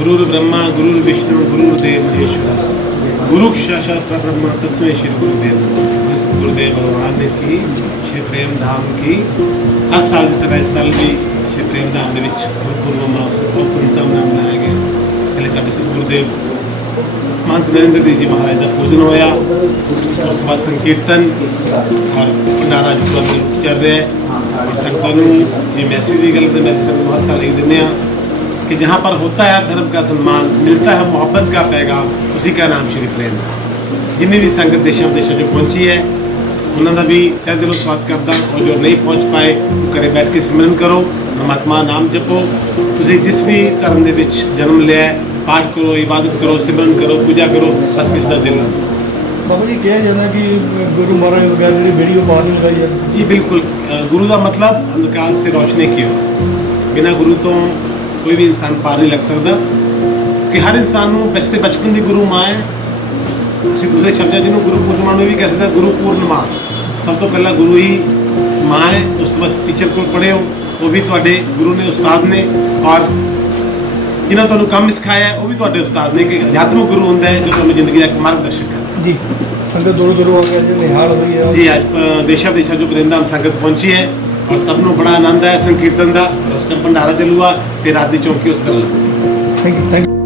ਗੁਰੂ ਬ੍ਰਹਮਾ ਗੁਰੂ ਵਿਸ਼ਨੂੰ ਗੁਰੂ ਦੇਵ ਮਹੇਸ਼ਵਰ ਗੁਰੂ ਸਾਖਾਤ ਪਰਬ੍ਰਹਮਾ ਤਸਮੈ ਸ਼੍ਰੀ ਗੁਰੂ ਦੇਵ ਇਸ ਗੁਰੂਦੇਵ ਭਗਵਾਨ ਨੇ ਕੀ ਸ਼੍ਰੀ ਪ੍ਰੇਮ ਧਾਮ ਕੀ ਹਰ ਸਾਲ ਦੀ ਤਰ੍ਹਾਂ ਇਸ ਸਾਲ ਵੀ ਸ਼੍ਰੀ ਪ੍ਰੇਮ ਧਾਮ ਦੇ ਵਿੱਚ ਗੁਰਪੁਰਬ ਮਹਾਉਤਸਵ ਬਹੁਤ ਧੂਮਧਾਮ ਨਾਲ ਮਨਾਇਆ ਗਿਆ ਪਹਿਲੇ ਸਾਡੇ ਸਤਿਗੁਰੂਦੇਵ ਮਹੰਤ ਨਰਿੰਦਰ ਦੇਵ ਜੀ ਮਹਾਰਾਜ ਦਾ ਪੂਜਨ ਹੋਇਆ ਉਸ ਤੋਂ ਬਾਅਦ ਸੰਕੀਰਤਨ ਔਰ ਭੰਡਾਰਾ ਜੀ ਪੂਰਾ ਦਿਨ ਚੱਲ ਰਿਹਾ ਹੈ और संगतों ਨੂੰ ये मैसेज ਦੀ ਗੱਲ ਤੇ मैसेज संगत बहुत सारे लिख देने हैं कि जहाँ पर होता है धर्म का सम्मान मिलता है मोहब्बत का पैगाम उसी का नाम श्री प्रेम। जिन्नी भी संगत देशों विदेशों जो पहुँची है ਉਹਨਾਂ ਦਾ ਵੀ ਤਹਿ ਦਿਲੋਂ ਸਵਾਗਤ ਕਰਦਾ ਔਰ ਜੋ ਨਹੀਂ ਪਹੁੰਚ ਪਾਏ ਉਹ ਘਰੇ ਬੈਠ ਕੇ ਸਿਮਰਨ ਕਰੋ ਪਰਮਾਤਮਾ ਨਾਮ ਜਪੋ ਤੁਸੀਂ ਜਿਸ ਵੀ ਧਰਮ ਦੇ ਵਿੱਚ ਜਨਮ ਲਿਆ ਪਾਠ ਕਰੋ ਇਬਾਦਤ ਕਰੋ ਸਿਮਰਨ ਕਰੋ ਪੂਜਾ ਕਰੋ ਬਸ ਕਿਸੇ ਦਾ ਦਿਲ ਨਾ ਬਾਬਾ ਜੀ ਕਿਹਾ ਜਾਂਦਾ ਕਿ ਗੁਰੂ ਮਹਾਰਾਜ ਵਗੈਰਾ ਜਿਹੜੀ ਵੀਡੀਓ ਬਾਅਦ ਹੀ ਲਗਾਈ ਹੈ ਜੀ ਬਿਲਕੁਲ ਗੁਰੂ ਦਾ ਮਤਲਬ ਅੰਧਕਾਰ ਸੇ ਰੋਸ਼ਨੀ ਕਿਉ ਬਿਨਾ ਗੁਰੂ ਤੋਂ ਕੋਈ ਵੀ ਇਨਸਾਨ ਪਾਰ ਨਹੀਂ ਲੱਗ ਸਕਦਾ। ਕਿ ਹਰ ਇਨਸਾਨ ਨੂੰ ਬਸਤੇ ਬਚਪਨ ਦੀ ਗੁਰੂ ਮਾਂ ਹੈ। ਅਸੀਂ ਦੂਸਰੇ ਸ਼ਬਦਾਂ ਜਿਹਨੂੰ ਗੁਰੂ ਪੂਰਨਿਮਾ ਨੂੰ ਵੀ ਕਹਿ ਸਕਦੇ ਗੁਰੂ ਪੂਰਨ ਮਾਂ ਸਭ ਤੋਂ ਪਹਿਲਾਂ ਗੁਰੂ ਹੀ ਮਾਂ ਹੈ ਉਸ ਤੋਂ ਬਾਅਦ ਟੀਚਰ ਕੋਲ ਪੜ੍ਹੇ ਹੋ ਉਹ ਵੀ ਤੁਹਾਡੇ ਗੁਰੂ ਨੇ ਉਸਤਾਦ ਨੇ ਔਰ ਜਿਨ੍ਹਾਂ ਤੁਹਾਨੂੰ ਕੰਮ ਸਿਖਾਇਆ ਉਹ ਵੀ ਤੁਹਾਡੇ ਉਸਤਾਦ ਨੇ ਕਿ ਅਧਿਆਤਮਿਕ ਗੁਰੂ ਹੁੰਦਾ ਹੈ ਜੋ ਤੁਹਾਨੂੰ ਜ਼ਿੰਦਗੀ ਦਾ ਇੱਕ ਮਾਰਗਦਰਸ਼ਕ ਹੈ। ਜੀ। ਸੰਗਤ ਦੂਰੋਂ ਦੂਰੋਂ ਆ ਗਈ ਜੋ ਨਿਹਾਲ ਹੋਈ ਹੈ। ਜੀ ਅੱਜ ਦੇਸ਼ਾਂ ਦੇਸ਼ਾਂ ਜੋ ਬ੍ਰਿੰਦਾਵਨ ਸੰਗਤ ਪਹੁੰਚੀ ਹੈ ਔਰ ਸਭ ਨੂੰ ਬੜਾ ਆਨੰਦ ਆਇਆ ਸੰਕੀਰਤਨ ਦਾ, ਔਰ ਉਸ ਟਾਈਮ ਭੰਡਾਰਾ ਚੱਲੂਗਾ ਫਿਰ ਰਾਤ ਦੀ ਚੌਂਕੀ ਉਸ ਤਰ੍ਹਾਂ ਲੱਗੂ ਥੈਂਕ ਯੂ ਥੈਂਕ